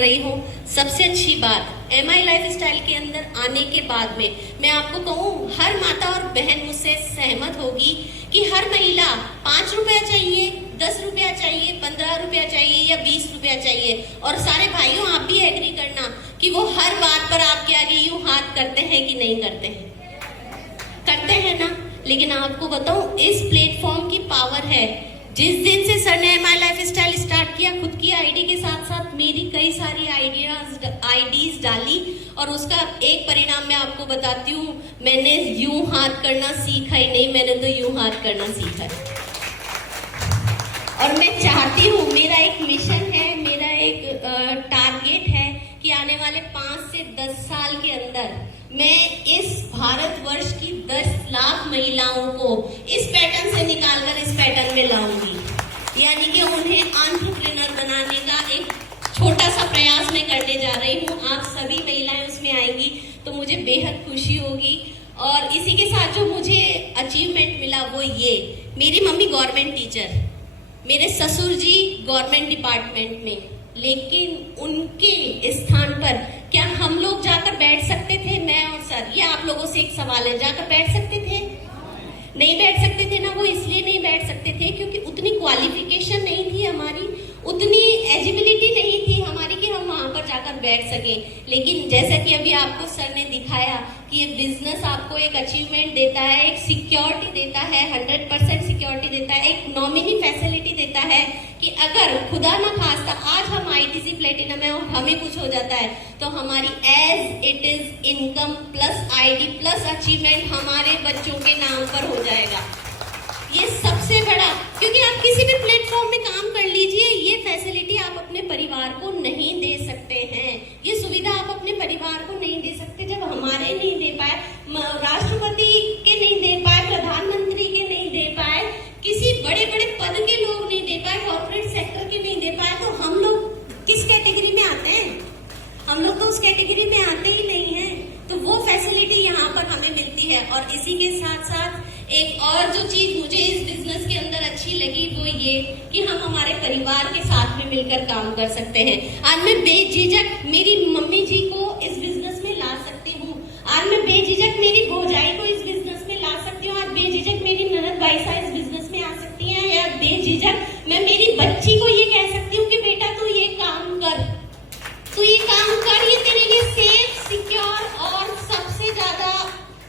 रही हूँ। सबसे अच्छी बात MI लाइफस्टाइल के अंदर आने के बाद में मैं आपको कहूँ, हर माता और बहन मुझसे सहमत होगी कि हर महिला 5 रुपया चाहिए, 10 रुपया चाहिए, 15 रुपया चाहिए या 20 रुपया चाहिए। और सारे भाइयों आप भी एग्री करना कि वो हर बात पर आपके आगे यूं हाथ करते हैं कि नहीं करते हैं? करते हैं ना। लेकिन आपको बताऊं, इस प्लेटफॉर्म की पावर है। जिस दिन से सर ने MI लाइफस्टाइल स्टार्ट किया, खुद की आईडी के साथ साथ मेरी कई सारी आईडीज डाली और उसका एक परिणाम मैं आपको बताती हूँ। मैंने यूं हाथ करना सीखा ही नहीं, मैंने तो यूं हाथ करना सीखा है। और मैं चाहती हूँ, मेरा एक मिशन है, मेरा एक टारगेट है कि आने वाले 5 से 10 साल के अंदर मैं इस भारतवर्ष की 10 लाख महिलाओं को इस पैटर्न से निकालकर इस पैटर्न में लाऊंगी। यानी कि उन्हें एंटरप्रेन्योर बनाने का एक छोटा सा प्रयास मैं करने जा रही हूँ। आप सभी महिलाएं उसमें आएंगी तो मुझे बेहद खुशी होगी। और इसी के साथ जो मुझे अचीवमेंट मिला वो ये, मेरी मम्मी गवर्नमेंट टीचर, मेरे ससुर जी गवर्नमेंट डिपार्टमेंट में, लेकिन उनके स्थान पर क्या हम लोग जाकर बैठ सकते थे? मैं और सर, ये आप लोगों से एक सवाल है, जाकर बैठ सकते थे? नहीं बैठ सकते थे ना। वो इसलिए नहीं बैठ सकते थे क्योंकि उतनी क्वालिफिकेशन नहीं थी हमारी, उतनी एजिबिलिटी नहीं थी हमारी कि हम वहां पर जाकर बैठ सके। लेकिन जैसा कि अभी आपको सर ने दिखाया कि ये बिजनेस आपको एक अचीवमेंट देता है, एक सिक्योरिटी देता है, 100% सिक्योरिटी देता है, एक नॉमिनी फैसिलिटी देता है कि अगर खुदा ना खास्ता आज हम ITC प्लेटिनम है और हमें कुछ हो जाता है तो हमारी as it is income plus ID plus achievement हमारे बच्चों के नाम पर हो जाएगा। ये सबसे बड़ा, क्योंकि आप किसी भी प्लेटफॉर्म में काम कर लीजिए, ये फैसिलिटी आप अपने परिवार को नहीं दे सकते हैं, ये सुविधा आप अपने परिवार को नहीं दे सकते। जब हमारे नहीं दे पाए, राष्ट्रपति के नहीं दे पाए, प्रधानमंत्री के नहीं दे पाए, किसी बड़े बड़े पद के लोग नहीं दे पाए, कॉर्पोरेट सेक्टर के नहीं दे पाए, तो हम लोग किस कैटेगरी में आते हैं? हम लोग तो उस कैटेगरी में आते ही नहीं हैं। तो वो फैसिलिटी यहाँ पर हमें मिलती है। और इसी के साथ साथ एक और जो चीज मुझे इस बिजनेस के अंदर अच्छी लगी वो ये कि हम हमारे परिवार के साथ में मिलकर काम कर सकते हैं। आज मैं बेझिझक मेरी मम्मी जी को इस बिजनेस में ला सकती हूँ, आज मैं बेझिझक मेरी भौजाई को इस बिजनेस में ला सकती हूँ, आज बेझिझक मेरी ननद भाईसा इस बिजनेस में आ सकती है, या बेझिझक मैं मेरी बच्ची को ये कह सकती हूँ कि बेटा तू ये काम कर, तू ये काम कर, ये तेरे लिए सेफ, सिक्योर और सबसे ज्यादा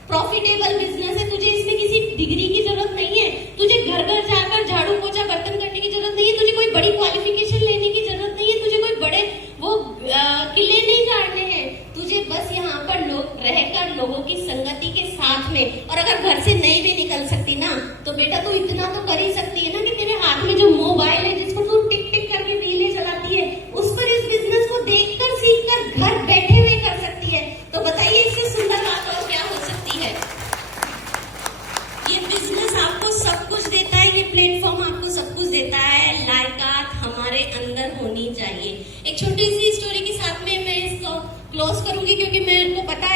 प्रॉफिटेबल बिजनेस है। तुझे इसमें किसी डिग्री की जरूरत नहीं है, तुझे घर घर जाकर झाड़ू पोछा बर्तन करने की जरूरत नहीं है, तुझे कोई बड़ी क्वालिफिकेशन लेने की जरूरत नहीं है, तुझे कोई बड़े वो किले नहीं गाड़ने हैं, तुझे बस यहाँ पर लोग रहकर लोगों की संगति के साथ में, और अगर घर से नहीं भी निकल सकती ना तो बेटा तू इतना तो कर ही सकती है ना कि तेरे हाथ में जो मोबाइल है जिसको तू टिक टिक करके रीलें चलाती है, उस पर इस बिजनेस को देखकर सीखकर घर बैठे हुए कर सकती है। तो बताइए इससे सुंदर बात और क्या हो सकती है? ये बिजनेस आपको सब कुछ देता है, ये प्लेटफॉर्म आपको सब कुछ देता है। लायकात हमारे अंदर होनी चाहिए। एक छोटी सी स्टोरी के साथ में मैं इसको क्लोज करूंगी क्योंकि मेरे को पता